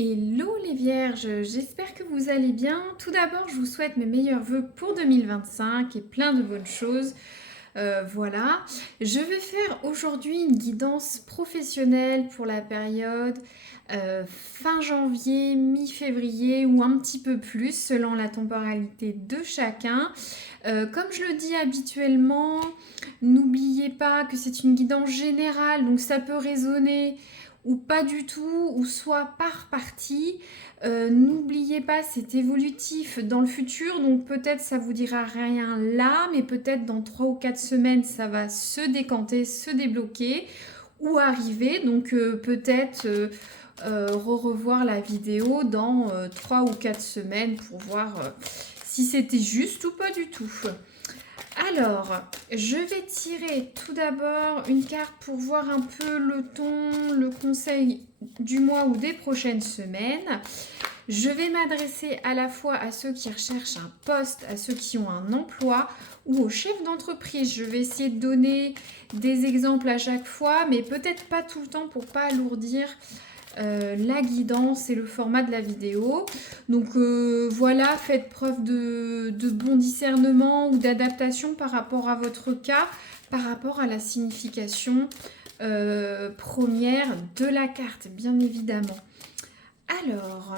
Hello les vierges, j'espère que vous allez bien. Tout d'abord, je vous souhaite mes meilleurs vœux pour 2025 et plein de bonnes choses. Voilà, je vais faire aujourd'hui une guidance professionnelle pour la période fin janvier, mi-février ou un petit peu plus selon la temporalité de chacun. Comme je le dis habituellement, n'oubliez pas que c'est une guidance générale, donc ça peut résonner ou pas du tout, ou soit par partie. N'oubliez pas, c'est évolutif dans le futur, donc peut-être ça vous dira rien là, mais peut-être dans 3 ou 4 semaines, ça va se décanter, se débloquer ou arriver. Donc peut-être revoir la vidéo dans 3 ou 4 semaines pour voir si c'était juste ou pas du tout. Alors, je vais tirer tout d'abord une carte pour voir un peu le ton, le conseil du mois ou des prochaines semaines. Je vais m'adresser à la fois à ceux qui recherchent un poste, à ceux qui ont un emploi ou aux chefs d'entreprise. Je vais essayer de donner des exemples à chaque fois, mais peut-être pas tout le temps pour pas alourdir la guidance et le format de la vidéo. Donc voilà, faites preuve de bon discernement ou d'adaptation par rapport à votre cas, par rapport à la signification première de la carte, bien évidemment. Alors,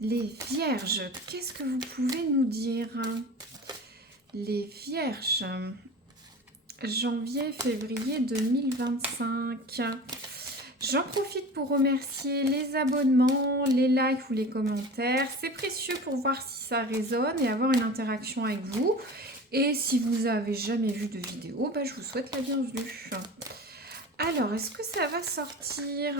les vierges, qu'est-ce que vous pouvez nous dire? Les vierges, janvier, février 2025. J'en profite pour remercier les abonnements, les likes ou les commentaires. C'est précieux pour voir si ça résonne et avoir une interaction avec vous. Et si vous n'avez jamais vu de vidéo, je vous souhaite la bienvenue. Alors, est-ce que ça va sortir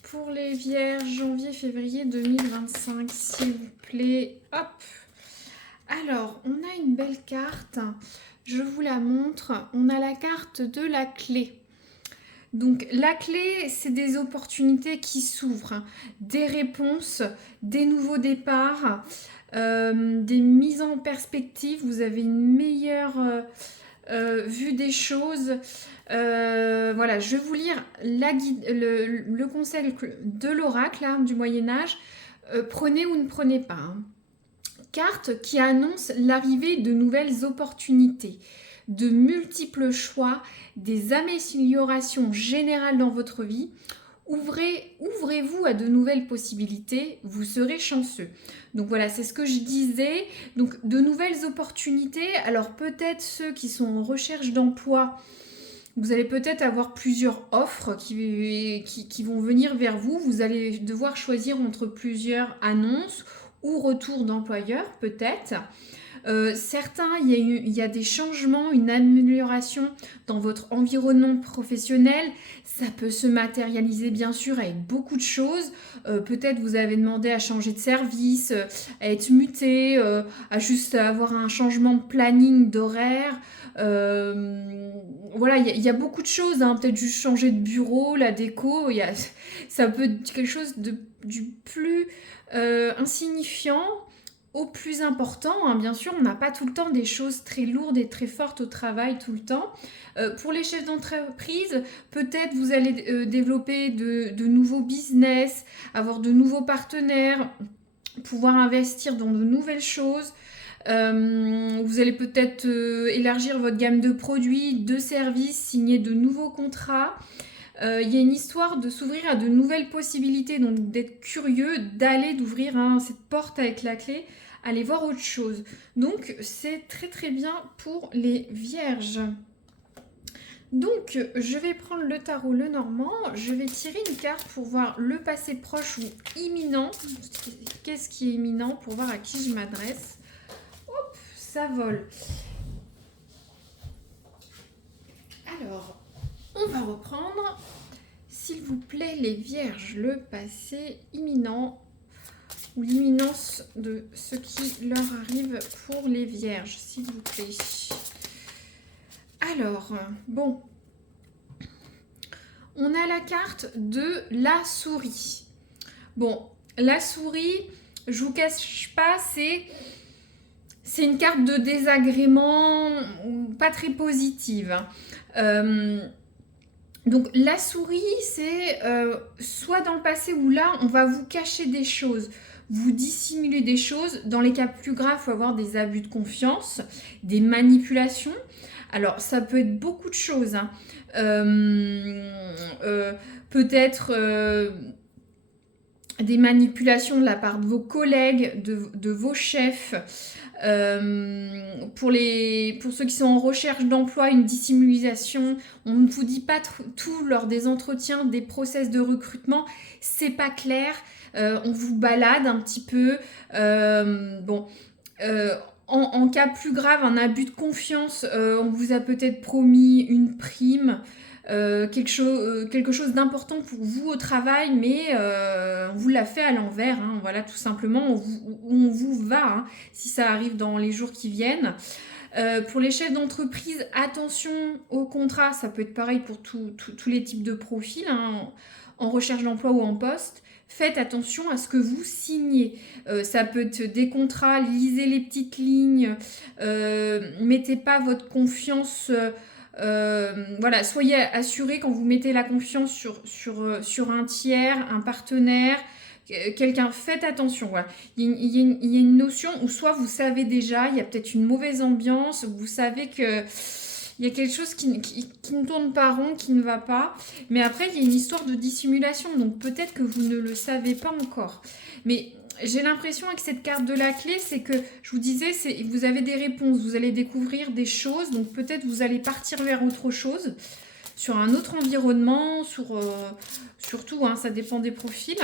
pour les vierges janvier, février 2025, s'il vous plaît? Hop! Alors, on a une belle carte. Je vous la montre. On a la carte de la clé. Donc la clé, c'est des opportunités qui s'ouvrent, des réponses, des nouveaux départs, des mises en perspective. Vous avez une meilleure vue des choses. Voilà, je vais vous lire le conseil de l'oracle du Moyen-Âge. Prenez ou ne prenez pas. Carte qui annonce l'arrivée de nouvelles opportunités, de multiples choix, des améliorations générales dans votre vie. Ouvrez-vous à de nouvelles possibilités, vous serez chanceux. Donc voilà, c'est ce que je disais. Donc de nouvelles opportunités. Alors peut-être ceux qui sont en recherche d'emploi, vous allez peut-être avoir plusieurs offres qui vont venir vers vous. Vous allez devoir choisir entre plusieurs annonces ou retour d'employeur peut-être. Certains, il y a des changements, une amélioration dans votre environnement professionnel. Ça peut se matérialiser bien sûr avec beaucoup de choses. Peut-être vous avez demandé à changer de service, à être muté, à juste avoir un changement de planning d'horaire. Voilà, il y a beaucoup de choses. Peut-être juste changer de bureau, la déco. Ça peut être quelque chose du plus insignifiant au plus important. Bien sûr, on n'a pas tout le temps des choses très lourdes et très fortes au travail tout le temps. Pour les chefs d'entreprise, peut-être vous allez développer de nouveaux business, avoir de nouveaux partenaires, pouvoir investir dans de nouvelles choses. Vous allez peut-être élargir votre gamme de produits, de services, signer de nouveaux contrats. Il y a une histoire de s'ouvrir à de nouvelles possibilités, donc d'être curieux, d'ouvrir cette porte avec la clé, aller voir autre chose. Donc c'est très très bien pour les vierges. Donc je vais prendre le tarot Lenormand, je vais tirer une carte pour voir le passé proche ou imminent. Qu'est-ce qui est imminent pour voir à qui je m'adresse. Hop, ça vole. Alors, on va reprendre. S'il vous plaît, les vierges, le passé imminent ou l'imminence de ce qui leur arrive pour les vierges, s'il vous plaît. Alors, bon, on a la carte de la souris. Bon, la souris, je vous cache pas, c'est une carte de désagrément, pas très positive. Donc la souris, c'est soit dans le passé ou là, on va vous cacher des choses, vous dissimuler des choses. Dans les cas plus graves, il faut avoir des abus de confiance, des manipulations. Alors ça peut être beaucoup de choses, hein. Peut-être des manipulations de la part de vos collègues, de vos chefs. Pour ceux qui sont en recherche d'emploi, une dissimulation. On ne vous dit pas tout lors des entretiens, des process de recrutement. C'est pas clair. On vous balade un petit peu. En cas plus grave, un abus de confiance, on vous a peut-être promis une prime. Quelque chose d'important pour vous au travail, mais on vous l'a fait à l'envers, hein, voilà, tout simplement, on vous va, hein, si ça arrive dans les jours qui viennent. Pour les chefs d'entreprise, attention au contrat, ça peut être pareil pour tous les types de profils, hein, en recherche d'emploi ou en poste. Faites attention à ce que vous signez. Ça peut être des contrats, lisez les petites lignes, mettez pas votre confiance... voilà, soyez assurés quand vous mettez la confiance sur un tiers, un partenaire, quelqu'un, faites attention. Voilà. Il y a une notion où soit vous savez déjà, il y a peut-être une mauvaise ambiance, vous savez que il y a quelque chose qui ne tourne pas rond, qui ne va pas. Mais après, il y a une histoire de dissimulation, donc peut-être que vous ne le savez pas encore. Mais j'ai l'impression avec cette carte de la clé, c'est que, je vous disais, vous avez des réponses, vous allez découvrir des choses, donc peut-être vous allez partir vers autre chose, sur un autre environnement, surtout, hein, ça dépend des profils,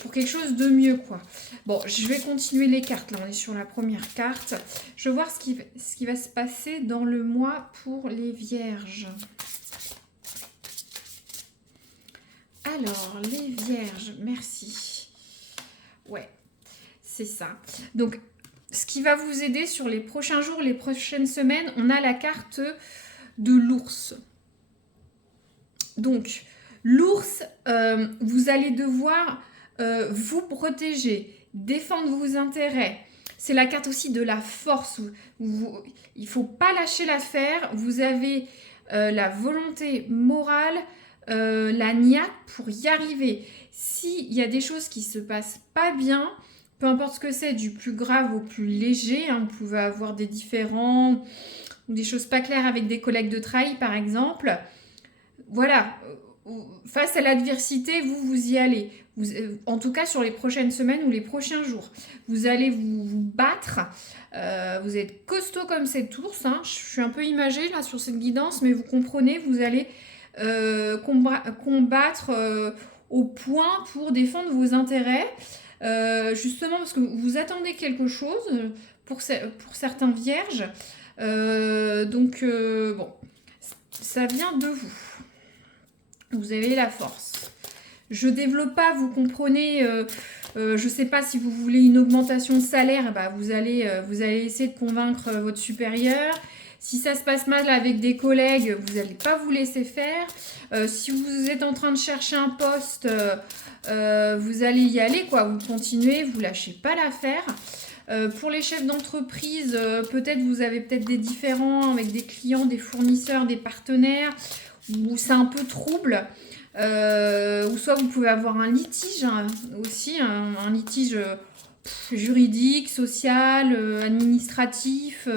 pour quelque chose de mieux, quoi. Bon, je vais continuer les cartes, là on est sur la première carte. Je vais voir ce qui va se passer dans le mois pour les vierges. Alors, les vierges, merci. Ouais, c'est ça. Donc, ce qui va vous aider sur les prochains jours, les prochaines semaines, on a la carte de l'ours. Donc, l'ours, vous allez devoir vous protéger, défendre vos intérêt. C'est la carte aussi de la force. Il ne faut pas lâcher l'affaire. Vous avez la volonté morale, la niaque pour y arriver. S'il y a des choses qui se passent pas bien, peu importe ce que c'est, du plus grave au plus léger, hein, vous pouvez avoir des différends ou des choses pas claires avec des collègues de travail par exemple. Voilà, face à l'adversité, vous y allez. En tout cas sur les prochaines semaines ou les prochains jours. Vous allez vous battre. Vous êtes costaud comme cette ours, hein. Je suis un peu imagée là sur cette guidance, mais vous comprenez, vous allez combattre au point pour défendre vos intérêts, justement parce que vous attendez quelque chose pour certains vierges, bon, ça vient de vous. Vous avez la force. Je développe pas, vous comprenez, je sais pas si vous voulez une augmentation de salaire, bah vous allez essayer de convaincre votre supérieur. Si ça se passe mal avec des collègues, vous n'allez pas vous laisser faire. Si vous êtes en train de chercher un poste, vous allez y aller, quoi. Vous continuez, vous lâchez pas l'affaire. Pour les chefs d'entreprise, peut-être vous avez peut-être des différends avec des clients, des fournisseurs, des partenaires, où c'est un peu trouble. Ou soit vous pouvez avoir un litige, hein, aussi, un litige juridique, social, administratif.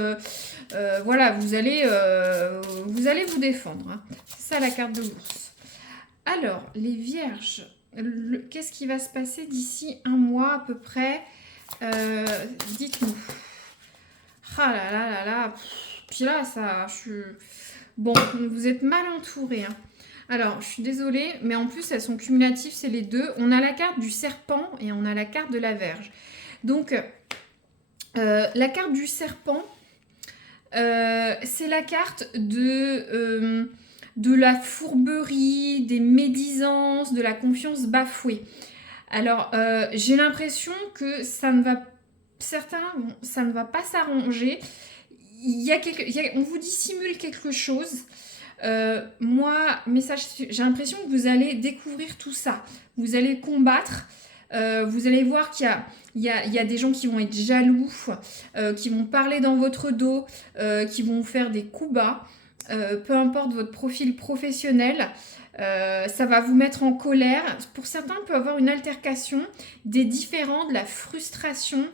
Voilà, vous allez vous défendre, hein. C'est ça la carte de l'ours. Alors, les vierges, qu'est-ce qui va se passer d'ici un mois à peu près? Dites-nous. Ah là là là là. Puis là, bon, vous êtes mal entourés, hein. Alors, je suis désolée, mais en plus, elles sont cumulatives, c'est les deux. On a la carte du serpent et on a la carte de la Vierge. Donc, la carte du serpent, c'est la carte de la fourberie, des médisances, de la confiance bafouée. Alors, j'ai l'impression que ça ne va pas s'arranger. On vous dissimule quelque chose. Moi, message, j'ai l'impression que vous allez découvrir tout ça. Vous allez combattre. Vous allez voir qu'il y a des gens qui vont être jaloux, qui vont parler dans votre dos, qui vont faire des coups bas. Peu importe votre profil professionnel, ça va vous mettre en colère. Pour certains, il peut y avoir une altercation, des différends, de la frustration.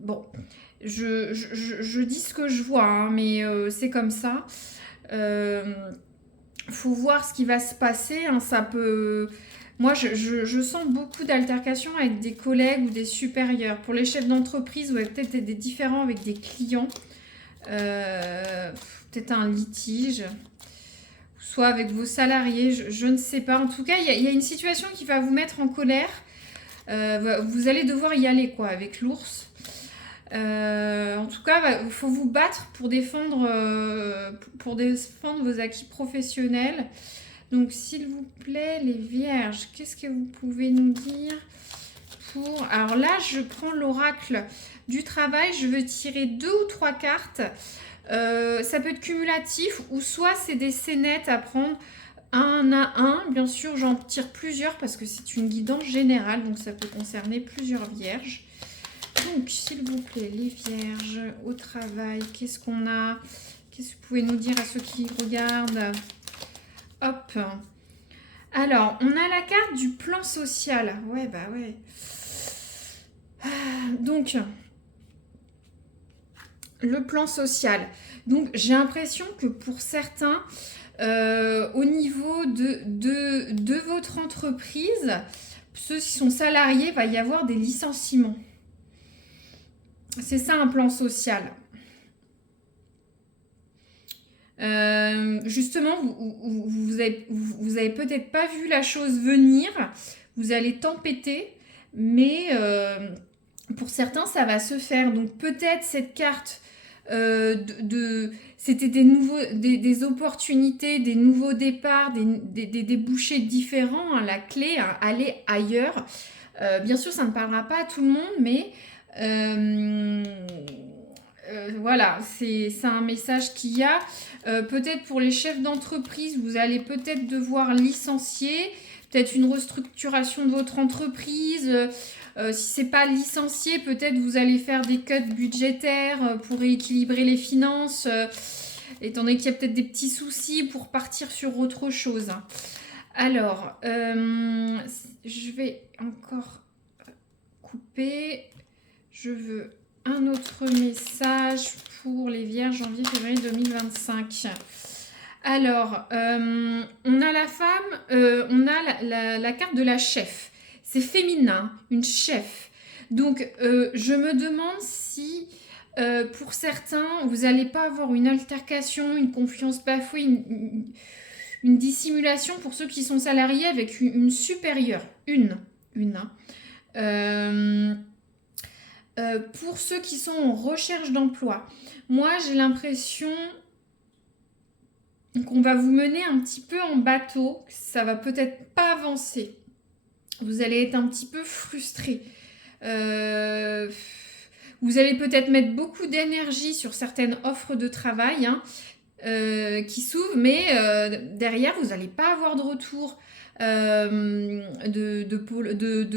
Bon, je dis ce que je vois, hein, mais c'est comme ça. Faut voir ce qui va se passer, hein, ça peut... Moi, je sens beaucoup d'altercations avec des collègues ou des supérieurs. Pour les chefs d'entreprise, vous avez peut-être des différends avec des clients. Peut-être un litige. Soit avec vos salariés, je ne sais pas. En tout cas, il y a une situation qui va vous mettre en colère. Vous allez devoir y aller, quoi, avec l'ours. En tout cas, il faut vous battre pour défendre vos acquis professionnels. Donc, s'il vous plaît, les vierges, qu'est-ce que vous pouvez nous dire pour... Alors là, je prends l'oracle du travail. Je veux tirer 2 ou 3 cartes. Ça peut être cumulatif ou soit c'est des scénettes à prendre un à un. Bien sûr, j'en tire plusieurs parce que c'est une guidance générale. Donc, ça peut concerner plusieurs vierges. Donc, s'il vous plaît, les vierges au travail, qu'est-ce qu'on a? Qu'est-ce que vous pouvez nous dire à ceux qui regardent? Hop. Alors, on a la carte du plan social. Ouais, bah ouais. Donc, le plan social. Donc, j'ai l'impression que pour certains, au niveau de votre entreprise, ceux qui sont salariés, il va y avoir des licenciements. C'est ça un plan social. Justement, vous avez peut-être pas vu la chose venir. Vous allez tempêter, mais pour certains, ça va se faire. Donc peut-être cette carte c'était des opportunités, des nouveaux départs, des débouchés différents. Hein, la clé, hein, aller ailleurs. Bien sûr, ça ne parlera pas à tout le monde, mais voilà, c'est un message qu'il y a. Peut-être pour les chefs d'entreprise, vous allez peut-être devoir licencier, peut-être une restructuration de votre entreprise. Si c'est pas licencié, peut-être vous allez faire des cuts budgétaires pour rééquilibrer les finances, étant donné qu'il y a peut-être des petits soucis pour partir sur autre chose. Alors, je vais encore couper. Je veux un autre message pour les vierges janvier-février 2025. Alors, on a la femme, on a la carte de la chef. C'est féminin, une chef. Donc, je me demande si, pour certains, vous n'allez pas avoir une altercation, une confiance bafouée, une dissimulation pour ceux qui sont salariés avec une supérieure. Une. Hein. Pour ceux qui sont en recherche d'emploi, moi j'ai l'impression qu'on va vous mener un petit peu en bateau, que ça va peut-être pas avancer. Vous allez être un petit peu frustré. Vous allez peut-être mettre beaucoup d'énergie sur certaines offres de travail hein, qui s'ouvrent, mais derrière vous n'allez pas avoir de retour. De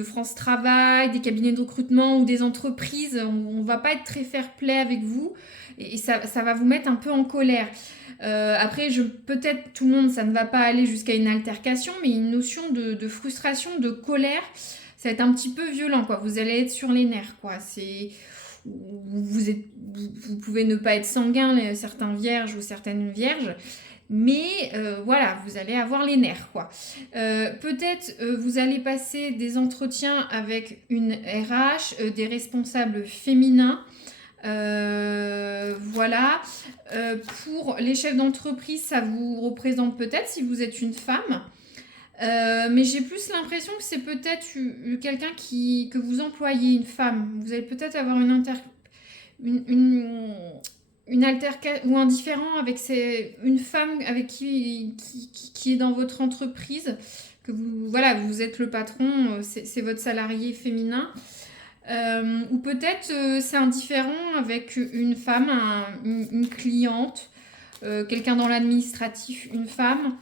France Travail, des cabinets de recrutement ou des entreprises, on va pas être très fair-play avec vous et ça va vous mettre un peu en colère. Après, peut-être tout le monde, ça ne va pas aller jusqu'à une altercation, mais une notion de frustration, de colère, ça va être un petit peu violent, quoi. Vous allez être sur les nerfs, quoi. Vous pouvez ne pas être sanguin, certains vierges ou certaines vierges, mais voilà, vous allez avoir les nerfs, quoi. Peut-être vous allez passer des entretiens avec une RH, des responsables féminins. Voilà. Pour les chefs d'entreprise, ça vous représente peut-être si vous êtes une femme. Mais j'ai plus l'impression que c'est peut-être quelqu'un que vous employez, une femme. Vous allez peut-être avoir une altercation ou un différend avec une femme avec qui est dans votre entreprise, que vous êtes le patron, c'est votre salarié féminin. Ou peut-être c'est un différend avec une femme, une cliente, quelqu'un dans l'administratif, une femme.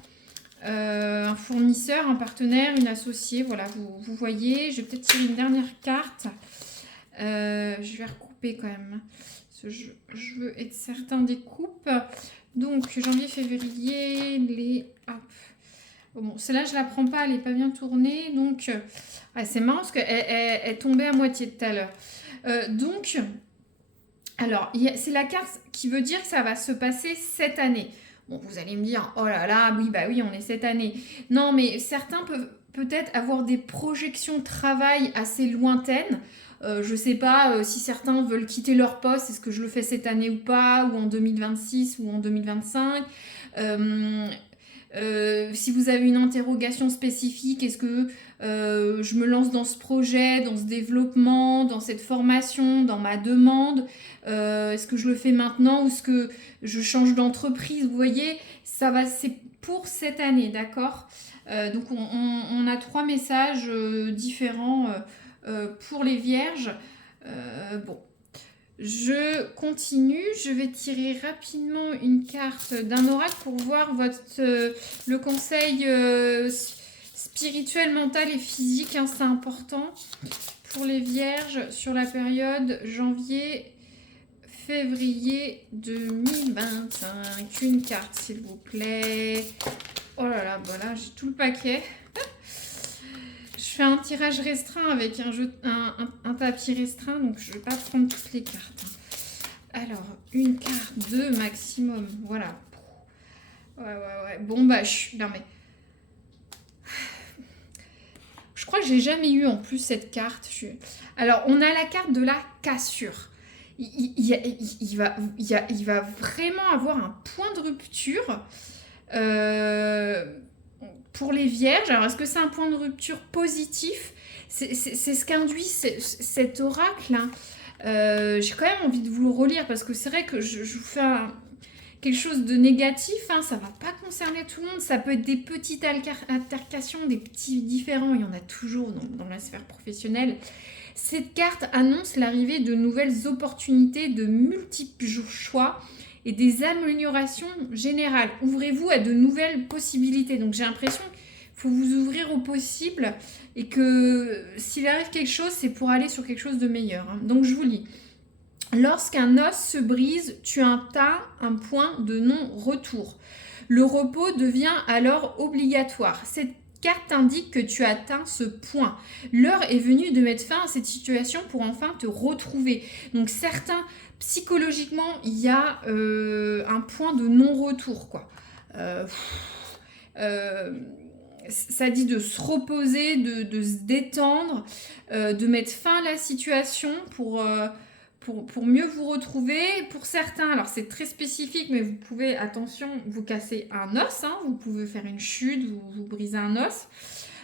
un fournisseur, un partenaire, une associée. Voilà, vous voyez. Je vais peut-être tirer une dernière carte. Je vais recouper quand même. Parce que je veux être certain des coupes. Donc, janvier, février, hop. Bon, celle-là, je la prends pas, elle n'est pas bien tournée. Donc, c'est marrant parce qu'elle tombait à moitié tout à l'heure. Donc, alors, c'est la carte qui veut dire que ça va se passer cette année. Bon, vous allez me dire, oh là là, oui, bah oui, on est cette année. Non, mais certains peuvent peut-être avoir des projections de travail assez lointaines. Je ne sais pas si certains veulent quitter leur poste, est-ce que je le fais cette année ou pas, ou en 2026 ou en 2025. Si vous avez une interrogation spécifique, est-ce que je me lance dans ce projet, dans ce développement, dans cette formation, dans ma demande, est-ce que je le fais maintenant ou est-ce que je change d'entreprise? Vous voyez, c'est pour cette année, d'accord? Donc on a 3 messages différents pour les vierges. Bon, je continue, je vais tirer rapidement une carte d'un oracle pour voir le conseil spirituel, mental et physique, hein, c'est important pour les vierges sur la période janvier-février 2025. Une carte s'il vous plaît. Oh là là, voilà, j'ai tout le paquet. Je fais un tirage restreint avec un tapis restreint, donc je ne vais pas prendre toutes les cartes. Alors, une carte, 2 maximum, voilà. Ouais. Bon, bah, non mais... Je crois que j'ai jamais eu en plus cette carte. Alors, on a la carte de la cassure. Il va vraiment avoir un point de rupture. Pour les vierges, alors est-ce que c'est un point de rupture positif? C'est ce qu'induit cet oracle, hein. J'ai quand même envie de vous le relire parce que c'est vrai que je vous fais quelque chose de négatif, hein, ça va pas concerner tout le monde, ça peut être des petites altercations, des petits différends, il y en a toujours dans la sphère professionnelle. Cette carte annonce l'arrivée de nouvelles opportunités, de multiples choix et des améliorations générales. Ouvrez-vous à de nouvelles possibilités. Donc j'ai l'impression qu'il faut vous ouvrir au possible et que s'il arrive quelque chose, c'est pour aller sur quelque chose de meilleur, hein. Donc je vous lis. Lorsqu'un os se brise, tu atteins un point de non-retour. Le repos devient alors obligatoire. Cette carte indique que tu as atteint ce point. L'heure est venue de mettre fin à cette situation pour enfin te retrouver. Donc certains, psychologiquement, il y a un point de non-retour, quoi. Ça dit de se reposer, de se détendre, de mettre fin à la situation pour mieux vous retrouver. Pour certains, alors c'est très spécifique, mais vous pouvez, attention, vous casser un os, hein, vous pouvez faire une chute, vous brisez un os.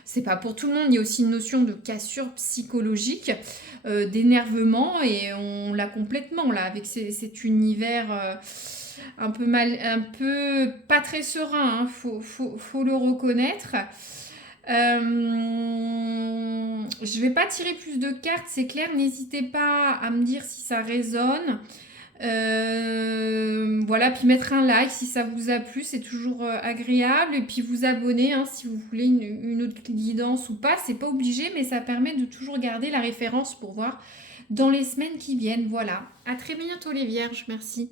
C'est pas pour tout le monde, il y a aussi une notion de cassure psychologique, d'énervement, et on l'a complètement là, avec cet univers un peu pas très serein, hein, faut le reconnaître. Je vais pas tirer plus de cartes, c'est clair. N'hésitez pas à me dire si ça résonne. Voilà, puis mettre un like si ça vous a plu, c'est toujours agréable. Et puis vous abonner, hein, si vous voulez une autre guidance ou pas. C'est pas obligé, mais ça permet de toujours garder la référence pour voir dans les semaines qui viennent. Voilà. À très bientôt les vierges. Merci.